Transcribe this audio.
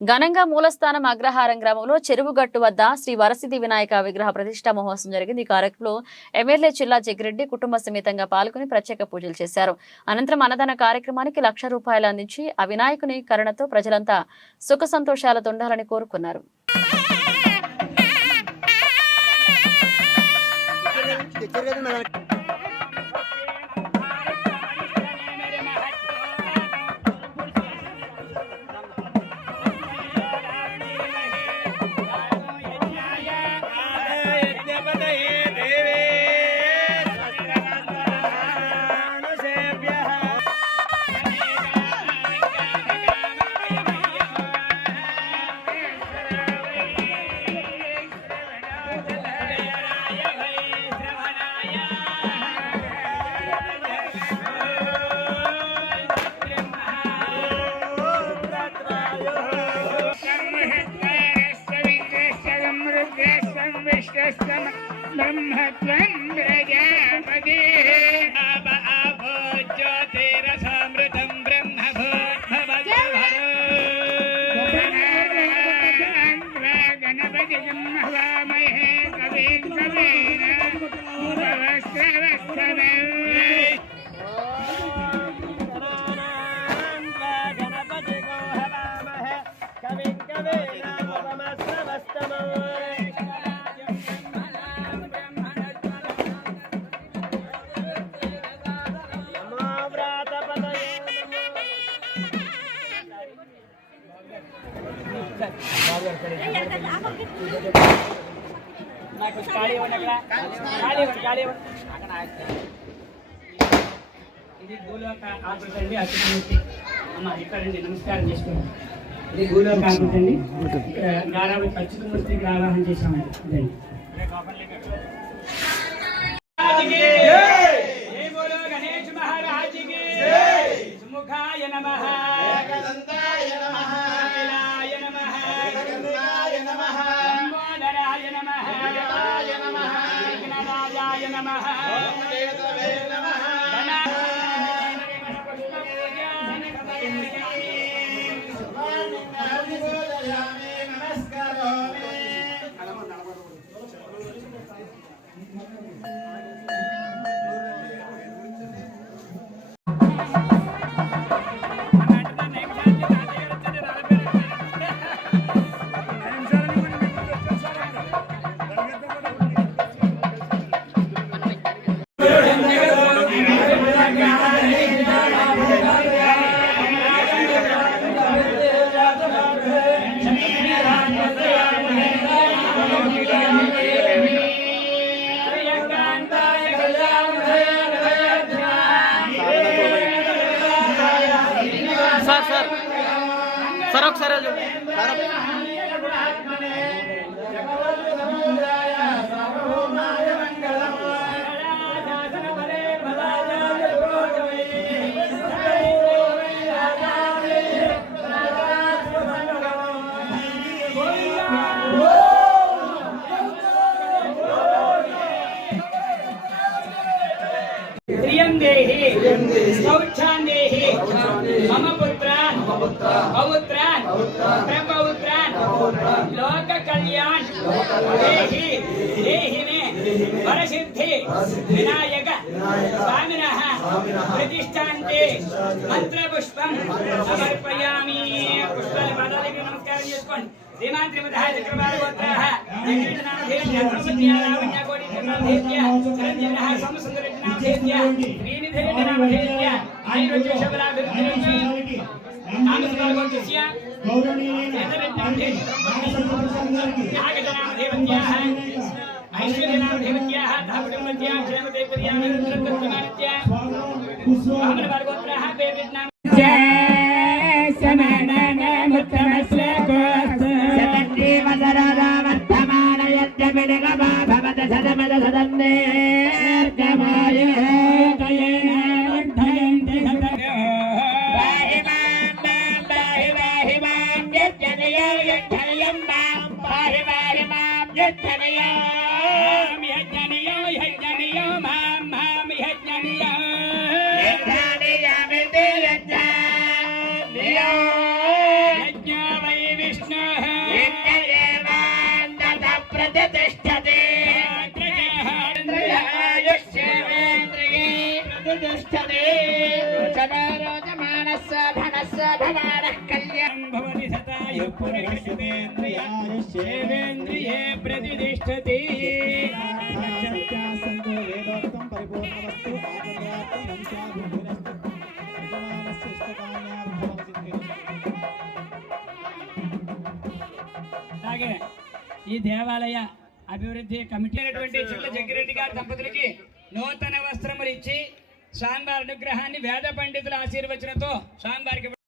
ఘనంగా మూలస్థానం అగ్రహారం గ్రామంలో చెరువుగట్టు వద్ద శ్రీ వరసిద్ధి వినాయక విగ్రహ ప్రతిష్ఠా మహోత్సవం జరిగింది. ఈ కార్యక్రమంలో ఎమ్మెల్యే చిల్లా జగ్గిరెడ్డి కుటుంబ సమేతంగా పాల్గొని ప్రత్యేక పూజలు చేశారు. అనంతరం అన్నదాన కార్యక్రమానికి ₹1,00,000 అందించి ఆ వినాయకుని కరుణతో ప్రజలంతా సుఖ సంతోషాలతో ఉండాలని కోరుకున్నారు. ब्रह्मत्वं प्रजापति ज्योतिरसामृतं गणपतिं हवामहे कविं कवीन उपवस्त्रवस्तवे गणपतिं हवामहे कविं कवीन उपवस्त्रवस्तवे ఇది భూలోక ఆకృతండి అతిథి అమ్మ ఇక్కడండి నమస్కారం చేసుకోండి. ఇది భూలోక ఆకృతండి. ఇక్కడ అచ్యుతమూర్తికి ఆవాహన చేశామండి. గణేష్ మహారాజుకి సుముఖాయ నమః ఒకసారి मम पुत्रान् पौत्रान् प्रपौत्रान् लोक कल्याण देहि देहि मे वरसिद्धि विनायक स्वामिनः प्रतिष्ठान्ते मंत्रपुष्पं समर्पयामि. पुष्पानि पादालకి నమస్కారం చేసుకోండి. శ్రీమాన్ శ్రీమధాయ చక్రవారగోత్రాః జగన్నాథేత్యాలావణ్యకోటి చక్రధేత్య చిరంజీవనః సమసుందరజ్ఞాధేత్య శ్రీనిధేయనామధేత్య ఆయుర్వేశబలాభివృద్ధి నామస్కారగోత్రస్య గౌరవనీయ నాగజనామధేవత్యాః ఐశ్వర్యనామధేవత్యాః ధాకుటంవత్యాః క్షేమదేవత్యాః వామనవర్గోత్రాః పేర్విజ్ఞాన విష్ణు ప్రతిష్టతే ప్రతిష్టతే రోచమానస్స ధనస్స భవానః కళ్యాణం భవతి సతాయు పురుషేంద్రియే ప్రతిష్టతే వేదోక్తం పరిపూర్ణవస్తు ఆపదార్థం వంశాభివృద్ధిరస్తు యజమానస్య ఇష్టకామ్యార్థమసిద్ధిః. అలాగే ఈ దేవాలయ అభివృద్ధి కమిటీ అయినటువంటి చిల్ల జగ్గిరెడ్డి గారి దంపతులకి నూతన వస్త్రములు ఇచ్చి స్వామివారి అనుగ్రహాన్ని వేద పండితుల ఆశీర్వచనతో స్వామివారికి